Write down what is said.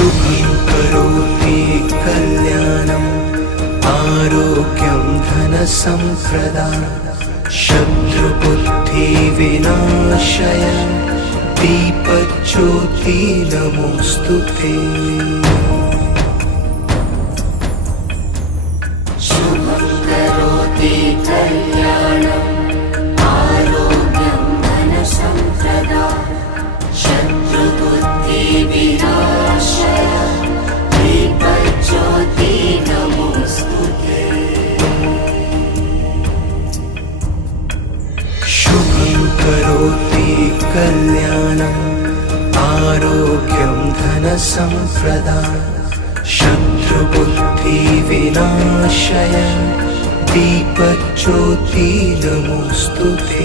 शुभं करोति कल्याणम् आरोग्यं धनसम्प्रदाय शत्रुबुद्धिविनाशय दीपज्योति नमोऽस्तुते। शुभं करोति कल्याणम् आरोग्यं धनसम्प्रदाय शत्रुबुद्धिविनाशय दीपज्योति नमोऽस्तुते। शुभं करोति कल्याणम् आरोग्यं धनसम्प्रदाय शत्रुबुद्धिविनाशय दीपज्योति नमोऽस्तुते।